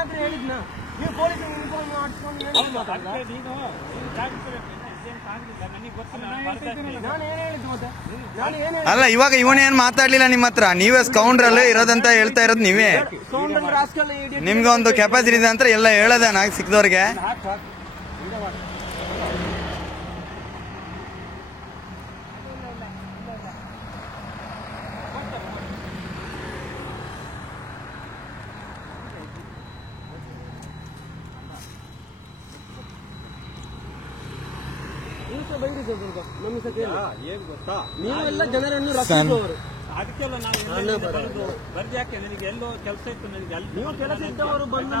ಏನಾದ್ರೂ ಹೇಳಿದ್ನ ನೀವು police uniform ಮಾಡಿಸ್ಕೊಂಡು ಅಲ್ಲ ಇವಾಗ ಇವನೇನ್ ಮಾತಾಡ್ಲಿಲ್ಲ ನಿಮ್ಮ ಹತ್ರ, ನೀವೇ ಸ್ಕೌಂಡ್ರಲ್ಲೇ ಇರೋದಂತ ಹೇಳ್ತಾ ಇರೋದು ನೀವೇ. ನಿಮ್ಗೆ ಒಂದು ಕೆಪಾಸಿಟಿ ಇದೆ ಅಂತ ಎಲ್ಲ ಹೇಳೋದ ನಾಗ ಸಿಕ್ಕದವ್ರಿಗೆ. ನೀವೆಲ್ಲ ಜನರನ್ನು ರಕ್ಷಿಸುವವರು. ಅದಕ್ಕೆಲ್ಲ ನಾನು ಬರ್ದು ಯಾಕೆ ನನಗೆ ಎಲ್ಲೋ ಕೆಲಸ ಇತ್ತು, ನನಗೆ ಅಲ್ಲಿ ನೀವು ಕೆಲಸ ಇದ್ದವರು ಬಂದು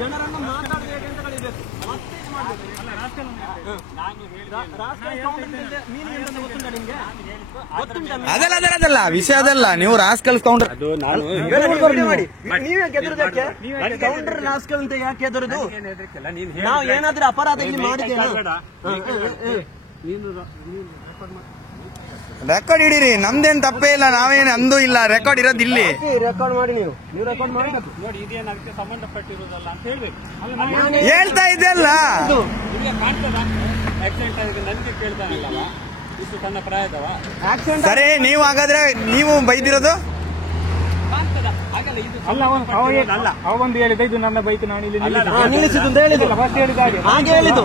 ಜನರನ್ನು ಮಾತಾಡಬೇಕು ಅಂತ ಕಳಿಬೇಕು. ಅದಲ್ಲ ವಿಷಯ ಅದಲ್ಲ. ನೀವು ರಾಸ್ಕಲ್ ಕೌಂಟರ್ ನೀವೇ ಗೆದ್ರದಕ್ಕೆ ಕೌಂಟರ್ ರಾಸ್ಕಲ್ ಅಂತ ಯಾಕೆ ಹೆದರುದು? ನಾವು ಏನಾದ್ರೂ ಅಪರಾಧ ಇಲ್ಲಿ ಮಾಡಿದ್ದೇವೆ. ರೆಕಾರ್ಡ್ ಹಿಡೀರಿ, ನಮ್ದೇನ್ ತಪ್ಪೇ ಇಲ್ಲ, ನಾವೇನು ಅಂದೂ ಇಲ್ಲ. ರೆಕಾರ್ಡ್ ಇರೋದು ಇಲ್ಲಿ. ರೆಕಾರ್ಡ್ ಮಾಡಿ ನೀವು ರೆಕಾರ್ಡ್ ಮಾಡಿ ನೋಡಿ, ಇದೇನಾಗುತ್ತೆ ಸಂಬಂಧಪಟ್ಟಿರೋದಲ್ಲ ಅಂತ ಹೇಳ್ಬೇಕು. ಹೇಳ್ತಾ ಇದೆಯಲ್ಲ, ನಿಮಗೆ ಕಾಣ್ತದ ಆಕ್ಸಿಡೆಂಟ್ ಆಗಿದೆ, ನನಗೆ ಕೇಳ್ತಾನಿಲ್ಲ ಇಷ್ಟು ಸಣ್ಣ ಪ್ರಾಯದವ. ಸರಿ ನೀವು ಹಾಗಾದ್ರೆ ನೀವು ಬೈದಿರೋದು ಅವಂದು ಹೇಳಿದ ಇದು ನನ್ನ ಬೈಕ್, ನಾನು ಇಲ್ಲಿ ನಿಲ್ಲಿಸಿದ್ದು ಅಂತ ಹೇಳಿದ್ದು. ಹಾಗೆ ಹೇಳಿದ್ದು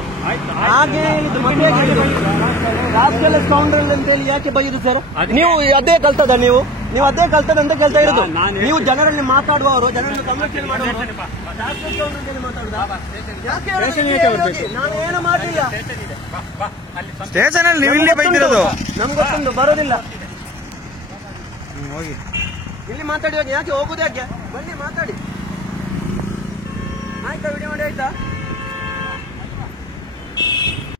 ರಾಜ್ಯದಲ್ಲಿ ಕೌಂಟರ್ ಅಂತ ಹೇಳಿ ಯಾಕೆ ಬೈದು ಸರ್? ನೀವು ಅದೇ ಕಲ್ತದ, ನೀವು ಅದೇ ಕಲ್ತದ ಅಂತ ಕೇಳ್ತಾ ಇರೋದು. ನೀವು ಜನರಲ್ಲಿ ಮಾತಾಡುವವರು, ಜನರನ್ನು ಕಮ್ಯುನಿಕೇಟ್ ಮಾಡುವವರು ನಾನೇನು ಮಾಡಲಿಲ್ಲ. ಸ್ಟೇಷನ್ ಅಲ್ಲಿ ನೀವು ಇಲ್ಲಿ ಬೈದಿರೋದು ನಮ್ಗೆ ಗೊತ್ತೊಂದು ಬರೋದಿಲ್ಲ. ಹೋಗಿ ಇಲ್ಲಿ ಮಾತಾಡಿ ಯಾಕೆ ಹೋಗುದು? ಯಾಕೆ ಬನ್ನಿ ಮಾತಾಡಿ. ಆಯ್ತಾ? ವಿಡಿಯೋ ಮಾಡಿ ಆಯ್ತಾ?